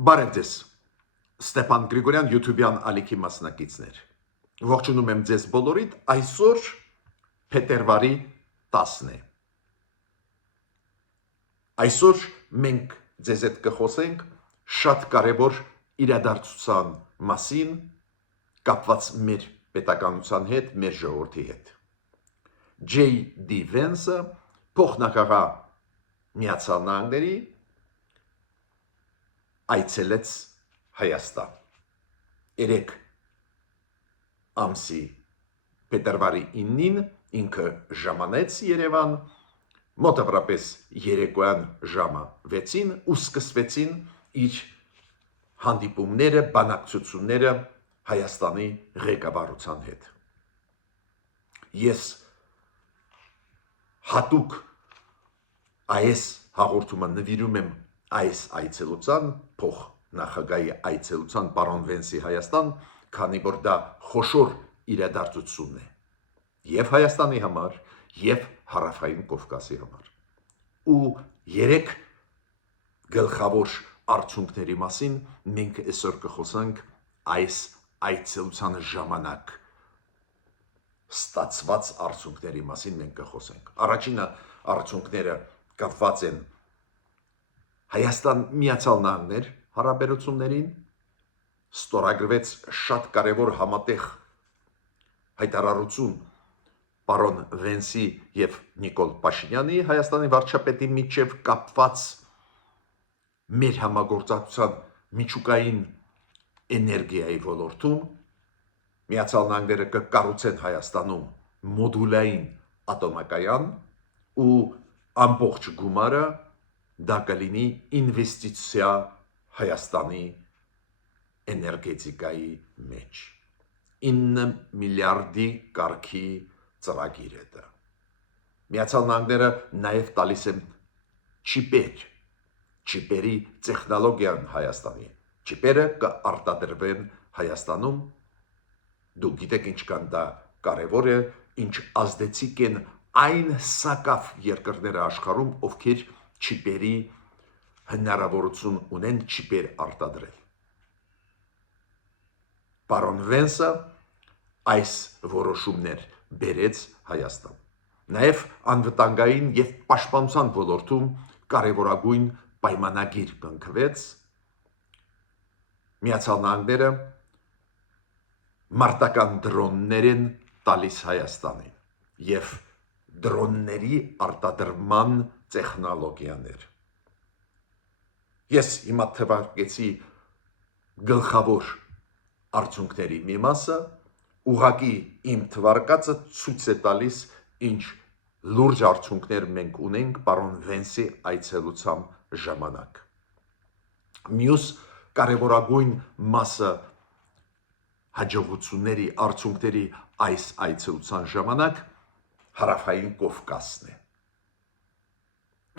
Բարև ձեզ, Ստեփան Գրիգորյան, YouTube-յան ալիքի մասնակիցներ։ Ողջունում եմ ձեզ բոլորիդ, այսօր փետրվարի 10-ն է։ Այսօր մենք ձեզ հետ կխոսենք շատ կարևոր իրադարձության մասին, կապված մեր պետականության հետ, մեր ժողովրդի հետ։ J.D. Vance-ը փոխնախագահ Միացյալ Նահանգների այցելեց Հայաստան։ 3 ամսի փետրվարի 9-ին ինքը ժամանեց Երևան, մոտավորապես երեկոյան ժամը 6-ին ու սկսվեցին իր հանդիպումները, բանակցությունները Հայաստանի ղեկավարության հետ։ Ես հատուկ այս հաղորդումը նվիրում եմ այս այցելության, փոխնախագահի այցելության պարոն Վենսի Հայաստան, քանի որ դա խոշոր իրադարձություն է եւ Հայաստանի համար, եւ Հարավային Կովկասի համար։ Ու 3 գլխավոր արդյունքների մասին մենք այսօր կխոսենք այս այցելության ժամանակ ստացված արդյունքների մասին մենք կխոսենք։ Առաջինը արդյունքները կապված են Հայաստան Միացյալ Նահանգներ հարաբերություններին, ստորագրվեց շատ կարևոր համատեղ հայտարարություն պարոն Վենսի եւ Նիկոլ Փաշինյանի Հայաստանի վարչապետի միջև կապված մեր համագործակցության միջուկային էներգիայի ոլորտում, Միացյալ Նահանգները կկառուցեն Հայաստանում մոդուլային ատոմակայան ու ամբողջ գումարը դա կլինի ինվեստիցիա Հայաստանի էներգետիկայի մեջ 9 միլիարդի կարգի ծրագիր է դա։ Միացյալ Նահանգները նաև տալիս են չիպերի տեխնոլոգիան Հայաստանի։ Չիպերը կարտադրվեն Հայաստանում, դուք գիտեք ինչքան դա կարևոր է, ինչ ազդեցիկ են այն սակավ երկրները աշխարհում, ովքեր չիպերի հնարավորություն ունեն չիպեր արտադրել։ Պարոն Վենսը այս որոշումներ բերեց Հայաստան։ Նաև անվտանգային եւ պաշտպանության ոլորտում կարևորագույն պայմանագիր կնքվեց։ Միացյալ Նահանգները մարտական դրոններ են տալիս Հայաստանին եւ դրոնների արտադրման տեխնոլոգիաներ։ Ես հիմա թվարկեցի գլխավոր արդյունքների մի մասը, ուղղակի իմ թվարկածը ցույց է տալիս, ինչ լուրջ արդյունքներ մենք ունենք պարոն Վենսի այցելության ժամանակ։ Մյուս կարևորագույն մասը հաջողությունների արդյունքների այս այցելության ժամանակ Հարավային Կովկասն է։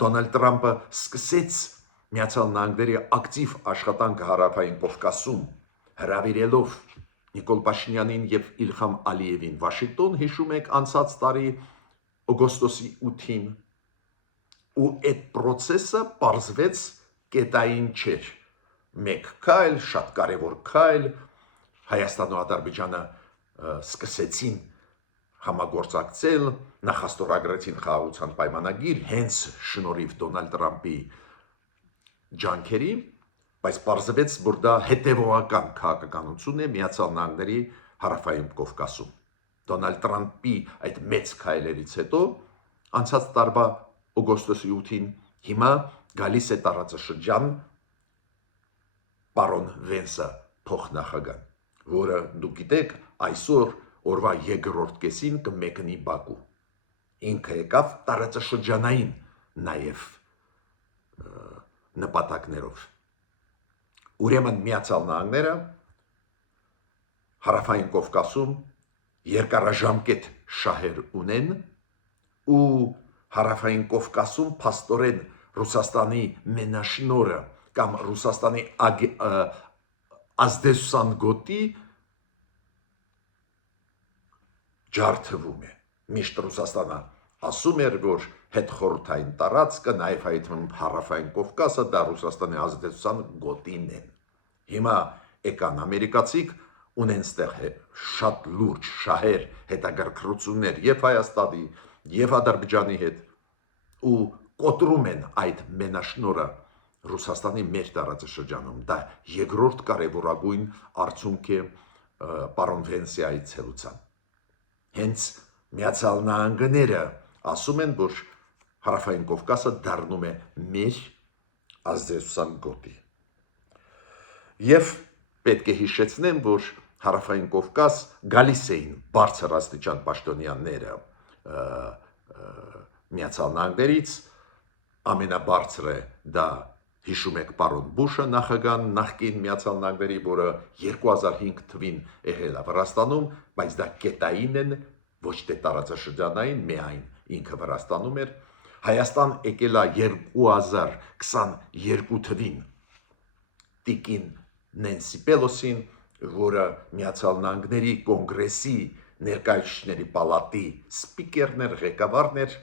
Դոնալդ Տրամպը սկսեց Միացյալ Նահանգների ակտիվ աշխատանքը Հարավային Կովկասում, հրավիրելով Նիկոլ Փաշինյանին եւ Իլհամ Ալիևին Վաշինգտոն, հիշում եք անցած տարի օգոստոսի 8-ին, ու այդ process-ը պարզվեց կետային չէր։ Մեկ քայլ, շատ կարևոր քայլ, Հայաստանն ու Ադրբեջանը սկսեցին համագործակցել, նախաստորագրեցին խաղաղության պայմանագիր, հենց շնորհիվ Դոնալդ Տրամպի ջանքերի, բայց պարզվեց, որ դա հետևողական քաղաքականություն է Միացյալ Նահանգների Հարավային Կովկասում։ Դոնալդ Տրամպի այդ մեծ քայլերից հետո անցած տարվա օգոստոսի 8-ին հիմա գալիս է տարածաշրջան պարոն Վենսը փոխնախագահ, որը դուք գիտեք այսօր օրվա երկրորդ կեսին կմեկնի Բաքու։ Ինքը եկավ տարածաշրջանային նաև նպատակներով։ Ուրեմն Միացյալ Նահանգները Հարավային Կովկասում երկարաժամկետ շահեր ունեն ու Հարավային Կովկասում փաստորեն Ռուսաստանի մենաշնորհը կամ Ռուսաստանի ազդեցության գոտի ջարդվում է։ Միշտ Ռուսաստանը ասում էր, որ հետխորհրդային տարածքը, նաև այդ հարավային Կովկասը, դա Ռուսաստանի ազդեցության գոտին են։ Հիմա եկան ամերիկացիք, ունեն ստեղ շատ լուրջ շահեր, հետաքրքրություններ եւ Հայաստանի, եւ Ադրբեջանի հետ ու կոտրում են այդ մենաշնորհը Ռուսաստանի մեր տարածաշրջանում։ Դա երկրորդ կարևորագույն արդյունք է պարոն Վենսի այցելության։ Հենց Միացյալ Նահանգները ասում են, որ հարավային Կովկասը դառնում է մեր ազդեցության գոտի։ Եվ պետք է հիշեցնեմ, որ հարավային Կովկաս գալիս էին բարձր աստիճան պաշտոնյաները Միացյալ Նահանգներից, ամենաբարձրը դա հիշում եք պարոն Բուշը նախագահան նախկին Միացյալ Նահանգների, որը 2005 թվին եղել է Վրաստանում, բայց դա կետային են, ոչ թե տարածաշրջանային, միայն ինքը Վրաստանում էր։ Հայաստան եկել է 2022 թվին տիկին Նենսի Պելոսին, որը Միացյալ Նահանգների կոնգրեսի ներկայացուցիչների պալատի սպիկերն էր, ղեկավարն էր,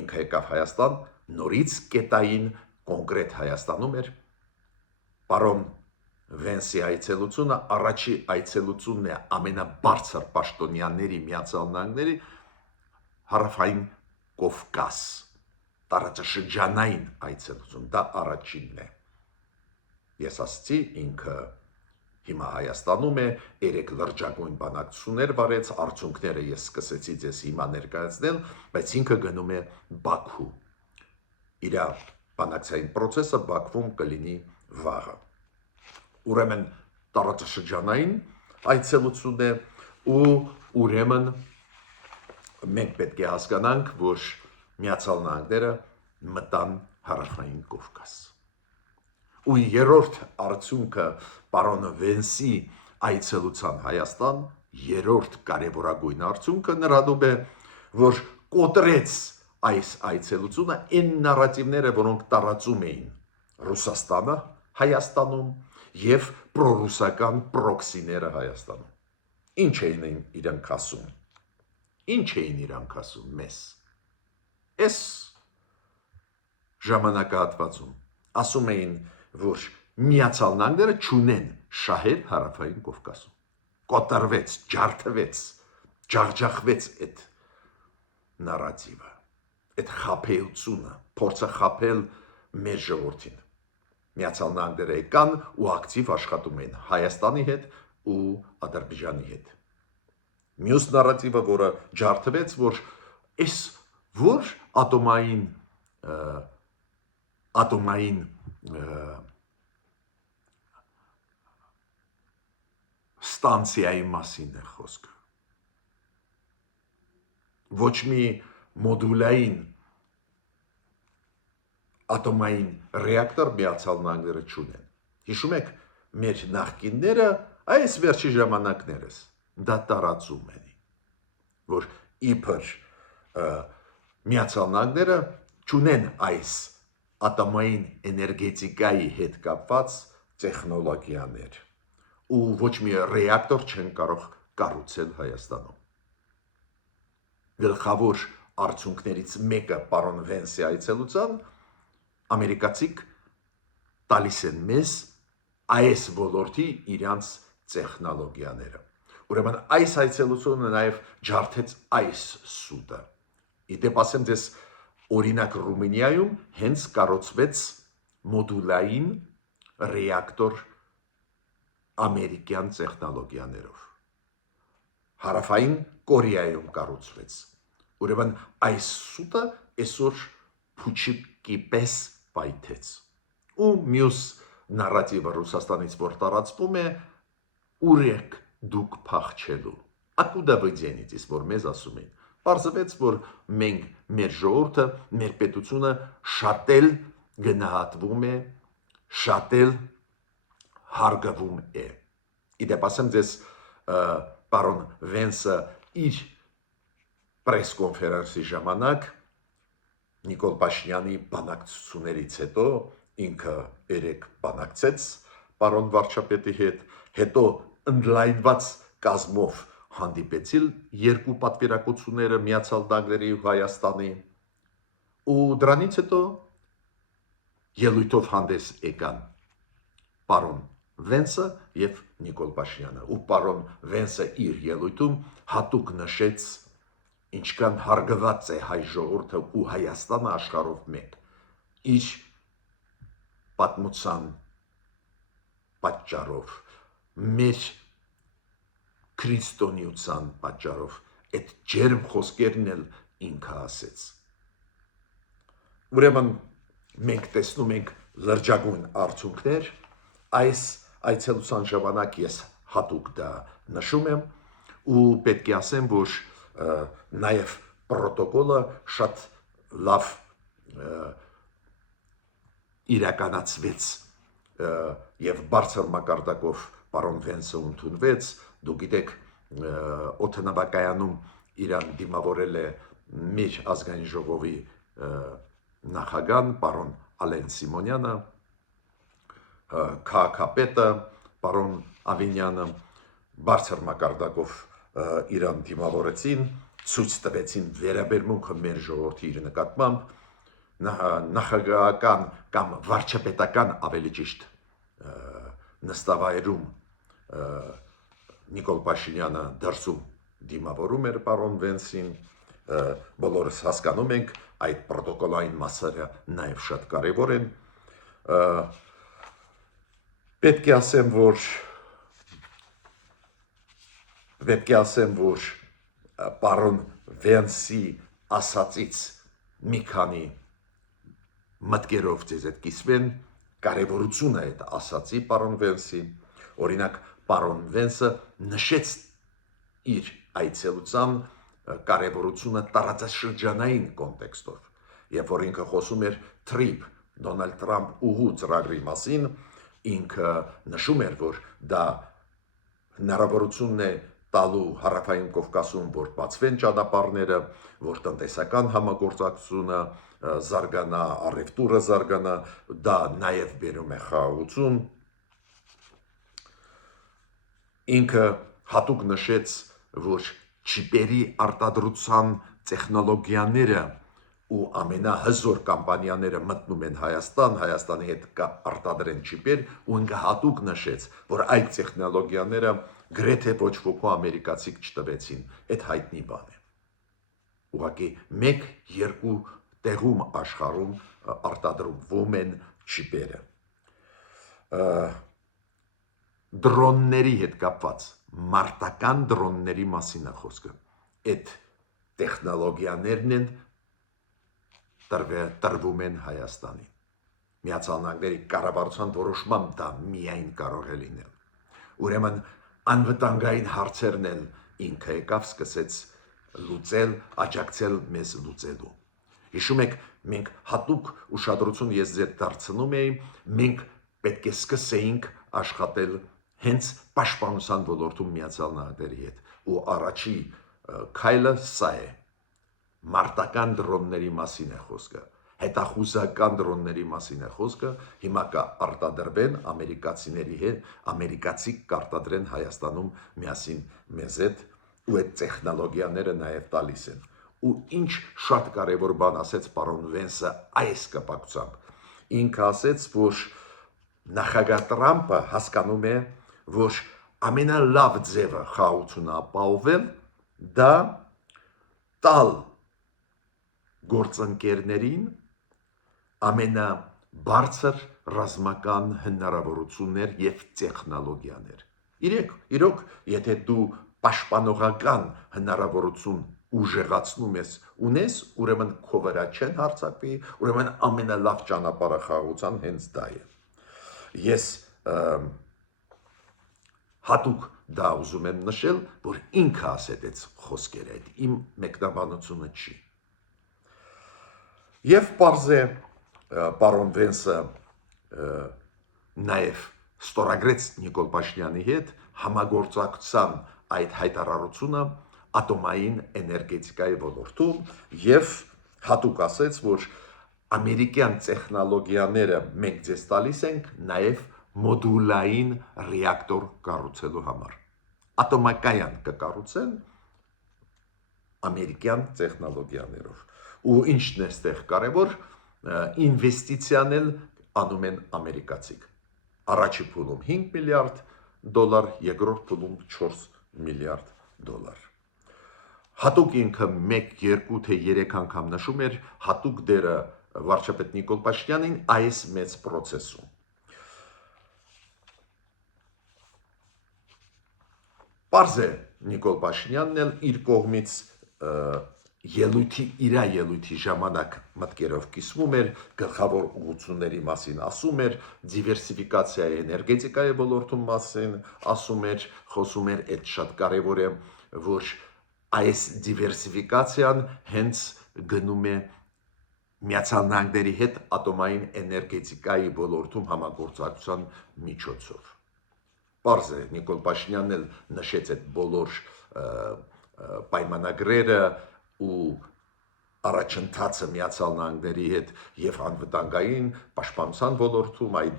ինքը եկավ Հայաստան, նորից կետային կոնկրետ Հայաստանում էր։ Պարոն Վենսի այցելությունը առաջի այցելությունն է ամենաբարձր պաշտոնյաների Միացյալ Նահանգների հարավային Կովկաս տարածաշրջանային այցելություն, դա առաջինն է։ Ես ասացի, ինքը հիմա Հայաստանում է, 3 լրջագույն բանակցություններ վարեց, արդյունքները ես սկսեցի ձեզ հիմա ներկայացնել, բայց ինքը գնում է Բաքու։ Իր բանակցային process-ը Բաքվում կլինի վաղը։ Ուրեմն տարածաշրջանային այցելություն է ու ուրեմն մենք պետք է հասկանանք, որ Միացյալ Նահանգները մտան հարավային Կովկաս։ Ու երրորդ արդյունքը պարոն Վենսի այցելության Հայաստան, երրորդ կարևորագույն արդյունքը նրանում է, որ կոտրեց այս այցելությունը այն նարատիվները, որոնք տարածում էին Ռուսաստանը Հայաստանում եւ պրոռուսական պրոքսիները Հայաստանում։ Ինչ էին իրանք ասում։ Ինչ էին իրանք ասում մեզ։ Այս ժամանակահատվածում ասում էին, որ Միացյալ Նահանգները չունեն շահեր հարավային Կովկասում։ Կոտրվեց, ջարդվեց, ջախջախվեց այդ նարատիվը, այդ խաբեությունը, փորձը խաբել մեր ժողովրդին։ Միացյալ Նահանգները եկան ու ակտիվ աշխատում են Հայաստանի հետ ու Ադրբեջանի հետ։ Մյուս նարատիվը, որը ջարդվեց, որ այս որ ատոմային ստանցիայի մասին է խոսքը։ Ոչ մի մոդուլային ատոմային ռեակտոր Միացյալ Նահանգները չունեն։ Հիշում եք, մեր նախկինները այս վերջի ժամանակներս դա տարածում են, որ իբր Միացյալ Նահանգները չունեն այս ատոմային էներգետիկայի հետ կապված տեխնոլոգիաներ ու ոչ մի ռեակտոր չեն կարող կառուցել Հայաստանում։ Գլխավոր արդյունքներից մեկը պարոն Վենսի այցելության ամերիկացիք տալիս են մեզ այս ոլորտի իրանց տեխնոլոգիաները։ Ուրեմն այս այցելությունը նաև ջարդեց այս սուտը։ Իդեպ ասեմ ձեզ, օրինակ Ռումինիայում հենց կառուցվեց մոդուլային ռեակտոր ամերիկյան տեխնոլոգիաներով։ Հարավային Կորեայում կառուցվեց։ Ուրեմն այս սուտը այսօր փուչիկի պես պայթեց։ Ու մյուս նարատիվը Ռուսաստանից որ տարածվում է, ուր եք դուք փախչելու։ Ակուդա վիդենիտիս, որ մեզ ասում են։ Պարզվեց, որ մենք մեր ժողովուրդը, մեր պետությունը շատել գնահատվում է, շատել հարգվում է։ Իդեպ ասեմ ձեզ, պարոն Վենսը իր պրես կոնֆերանսի ժամանակ Նիկոլ Փաշինյանի բանակցություններից հետո ինքը 3 բանակցեց պարոն վարչապետի հետ, հետո ընդլայնված կազմով հանդիպեցին 2 պատվիրակությունները Միացյալ Նահանգների ու Հայաստանի Ու դրանից հետո ելույթով հանդես եկան պարոն Վենսը եւ Նիկոլ Փաշինյանը, ու պարոն Վենսը իր ելույթում հատուկ նշեց ինչքան հարգված է հայ ժողովուրդը ու Հայաստանը աշխարհով մեկ իր պատմության պատճառով մեր քրիստոնեության պատճառով այդ ջերմ խոսքերն էլ ինքը ասեց ուրեմն մենք տեսնում ենք լրջագույն արդյունքներ այս այցելության ժամանակ ես հատուկ դա նշում եմ ու պետք է ասեմ որ նաև պրոտոկոլը շատ լավ իրականացվեց եւ բարձր մակարդակով պարոն Վենսը ընդունվեց դուք գիտեք օդանավակայանում իրան դիմավորել է մեր ազգային ժողովի նախագահ պարոն Ալեն Սիմոնյանը քաղաքապետը պարոն Ավինյանը բարձր մակարդակով իրան դիմավորեցին ցույց տվեցին վերաբերմունքը մեր ժողովրդի իր նկատմամբ նախագահական կամ վարչապետական ավելի ճիշտ նստավայրում Նիկոլ Փաշինյանը դրսում դիմավորում էր պարոն Վենսին բոլորս հասկանում ենք այդ պրոտոկոլային մասերը նաև շատ կարևոր են պետք է ասեմ որ պարոն Վենսի ասածից մի քանի մտքերով ձեզ այդ կիսվեն կարևորությունը այդ ասացի պարոն Վենսի օրինակ պարոն Վենսը նշեց իր այցելության կարևորությունը տարածաշրջանային կոնտեքստով երբ որ ինքը խոսում էր TRIP Դոնալդ Թրամփ ուղու ծրագրի մասին ինքը նշում էր որ դա հնարավորությունն է տալու հարավային Կովկասում որ բացվեն ճանապարհները որ տնտեսական համագործակցությունը զարգանա առևտուրը զարգանա դա նաև բերում է խաղաղություն ինքը հատուկ նշեց որ չիպերի արտադրության տեխնոլոգիաները ու ամենահզոր կամպանիաները մտնում են Հայաստանի հետ արտադրեն չիպեր ու ինքը հատուկ նշեց որ այդ տեխնոլոգիաները գրեթե ոչ ոքի ամերիկացիք չտվեցին այդ հայտնի բան է ուղղակի 1-2 տեղում աշխարհում արտադրվում են չիպերը դրոնների հետ կապված մարտական դրոնների մասին է խոսքը այդ տեխնոլոգիաներն են տրվում են Հայաստանին Միացյալ Նահանգների կառավարության որոշմամբ դա միայն կարող է լինել ուրեմն անվտանգային հարցերն էլ ինքը եկավ սկսեց լուծել աջակցել մեզ լուծելու հիշում եք մենք հատուկ ուշադրություն ես ձեր դարձնում էի մենք պետք է սկսեինք աշխատել հենց պաշտպանության ոլորտում Միացյալ Նահանգների հետ ու առաջի քայլը սա է մարտական դրոնների մասին է խոսքը հետախուզական դրոնների մասին է խոսքը հիմա կարտադրվեն ամերիկացիների հետ ամերիկացի կարտադրեն Հայաստանում միասին մեզ հետ ու այդ տեխնոլոգիաները նաև տալիս են ու ինչ շատ կարևոր բան ասեց պարոն Վենսը այս կապակցությամբ ինքը ասեց որ նախագահ Տրամփը հասկանում է որ ամենալավ ձևը խաղաղությունը ապահովել դա տալ գործընկերներին ամենաբարձր ռազմական հնարավորություններ եւ տեխնոլոգիաներ իրոք եթե դու պաշտպանողական հնարավորություն ուժեղացնում ունես ուրեմն քո վրա չեն հարձակվի ուրեմն ամենալավ ճանապարհը խաղաղության հենց դա է ես հատուկ դա ուզում եմ նշել որ ինքը ասեց այդ խոսքերը այդ իմ մեկնաբանությունը չի Եվ պարզ է պարոն Վենսը նաև ստորագրեց Նիկոլ Փաշինյանի հետ համագործակցության այդ հայտարարությունը ատոմային էներգետիկայի ոլորտում եւ հատուկ ասեց, որ ամերիկյան տեխնոլոգիաները մենք ձեզ տալիս ենք նաև մոդուլային ռեակտոր կառուցելու համար։ Ատոմակայան կկառուցեն ամերիկյան տեխնոլոգիաներով։ ու ինչն է ստեղ կարևոր, ինվեստիցիան էլ անում են ամերիկացիք։ Առաջի փուլում 5 միլիարդ դոլար, երկրորդ փուլում 4 միլիարդ դոլար։ Հատուկ ինքը 1, 2, թե 3 անգամ նշում էր հատուկ դերը վարչապետ Նիկոլ Փաշինյանին այս մեծ process-ում։ Պարզ է Նիկոլ Փաշինյանն էլ իր կողմից իր ելույթի ժամանակ մտքերով կիսվում էր, գլխավոր ուղղությունների մասին ասում էր, դիվերսիֆիկացիայի էներգետիկայի ոլորտում մասին ասում էր, խոսում էր, այդ շատ կարևոր է, որ այս դիվերսիֆիկացիան հենց գնում է Միացյալ Նահանգների հետ ատոմային էներգետիկայի ոլորտում համագործակցության միջոցով։ Պարզ է, Նիկոլ Փաշինյանն էլ նշեց այդ բոլոր պայմանագրերը ու առաջընթացը Միացյալ Նահանգների հետ եւ անվտանգային պաշտպանության ոլորտում այդ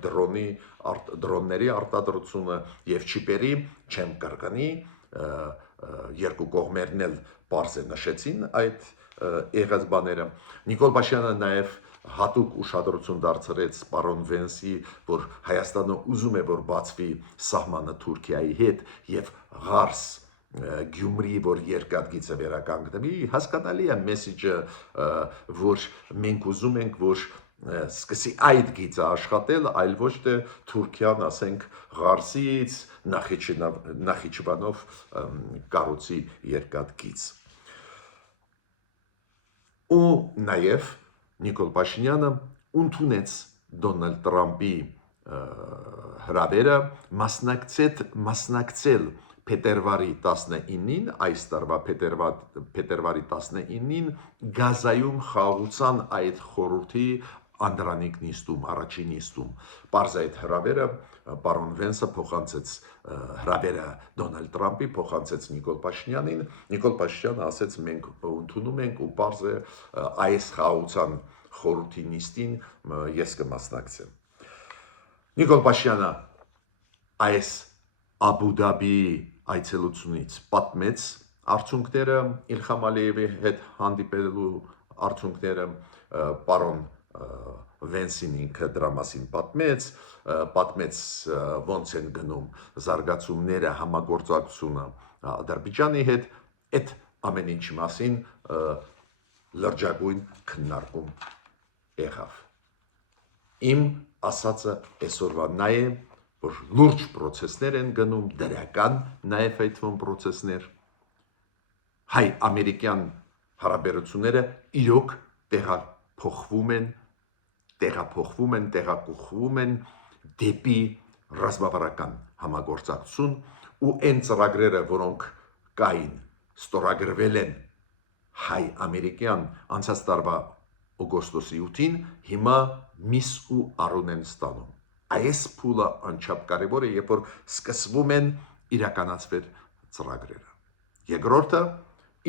դրոնների արտադրությունը եւ չիպերի չեմ կրկնի, երկու կողմերն էլ պարզ է նշեցին այդ եղած բաները։ Նիկոլ Փաշինյանը նաեւ հատուկ ուշադրություն դարձրեց պարոն Վենսի, որ Հայաստանը ուզում է, որ բացվի սահմանը Թուրքիայի հետ եւ Ղարս Գյումրի, որ երկաթգիծը վերականգնվի, հասկանալի է մեսեջը, որ մենք ուզում ենք, որ սկսի այդ գիծը աշխատել, այլ ոչ թե Թուրքիան, ասենք, Ղարսից Նախիջևանով կառուցի երկաթգիծ։ Ու նաև Նիկոլ Փաշինյանը ընդունեց Դոնալդ Տրամպի հրավերը մասնակցել փետրվարի 19-ին, այս տարվա փետրվարի 19-ին Գազայում խաղաղության այդ խորհրդի անդրանիկ նիստում, առաջին նիստում։ Պարզ այդ հրավերը պարոն Վենսը փոխանցեց հրավերը Դոնալդ Տրամպի, փոխանցեց Նիկոլ Փաշինյանին, Նիկոլ Փաշինյանը ասեց մենք ընդունում ենք ու պարզ է այս խաղաղության խորհրդի նիստին ես կմասնակցեմ։ Նիկոլ Փաշինյանը այս Աբու Դաբի այցելությունից պատմեց արդյունքները Իլհամ Ալիևի հետ հանդիպելու արդյունքները, պարոն Վենսին ինքը դրա մասին պատմեց ոնց են գնում զարգացումները համագործակցությունը Ադրբեջանի հետ, այդ ամեն ինչի մասին լրջագույն քննարկում եղավ։ Իմ ասածը այսօրվա նա է, որ լուրջ process-ներ են գնում, դրական նաև այդ process-ներ, հայ-ամերիկյան հարաբերությունները իրոք տեղափոխվում են դեպի ռազմավարական համագործակցություն ու այն ծրագրերը, որոնք կային, ստորագրվել են հայ-ամերիկյան անցած տարվա օգոստոսի 8-ին, հիմա միս ու առուն են ստանում։ Այս փուլը անչափ կարևոր է, երբ որ սկսվում են իրականացվել ծրագրերը։ Երկրորդը,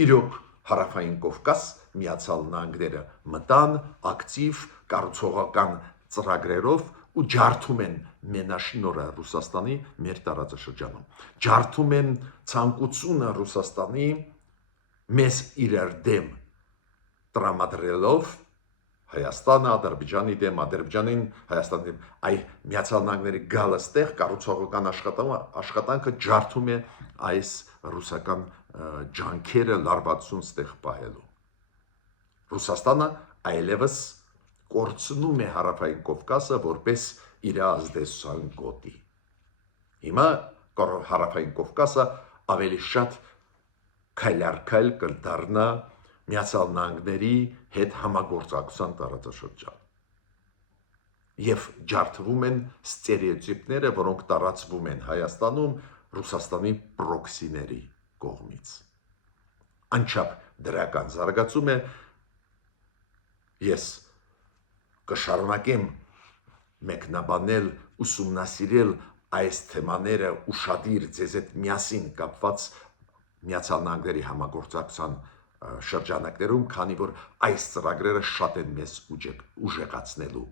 իրոք Հարավային Կովկաս Միացյալ Նահանգները մտան ակտիվ կառուցողական ծրագրերով ու ջարդում են մենաշնորհը Ռուսաստանի մեր տարածաշրջանում։ Ջարդում են ցանկությունը Ռուսաստանի մեզ իրար դեմ տրամադրելով Հայաստանը Ադրբեջանի դեմ, Ադրբեջանին Հայաստանի դեմ, այ Միացյալ Նահանգների գալը ստեղ կառուցողական աշխատանքը ջարդում է այս ռուսական ջանքերը լարվածություն ստեղ պահելու։ Ռուսաստանը այլևս կորցնում է Հարավային Կովկասը որպես իր ազդեցության գոտի։ Հիմա Հարավային Կովկասը ավելի շատ քայլ կդառնա Միացյալ Նահանգների հետ համագործակցության տարածաշրջան։ Եվ ջարդվում են ստերեոտիպները, որոնք տարածվում են Հայաստանում Ռուսաստանի պրոքսիների կողմից։ Անչափ դրական զարգացում է, ես կշարունակեմ մեկնաբանել, ուսումնասիրել այս թեմաները ուշադիր ձեզ հետ միասին կապված Միացյալ Նահանգների համագործակցության շրջանակներում, քանի որ այս ծրագրերը շատ են մեզ ուժեղացնելու։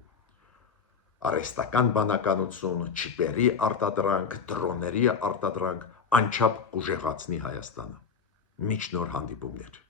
Արհեստական բանականություն, չիպերի արտադրանք, դրոնների արտադրանք անչափ ուժեղացնի Հայաստանը։ Մինչ նոր հանդիպումներ։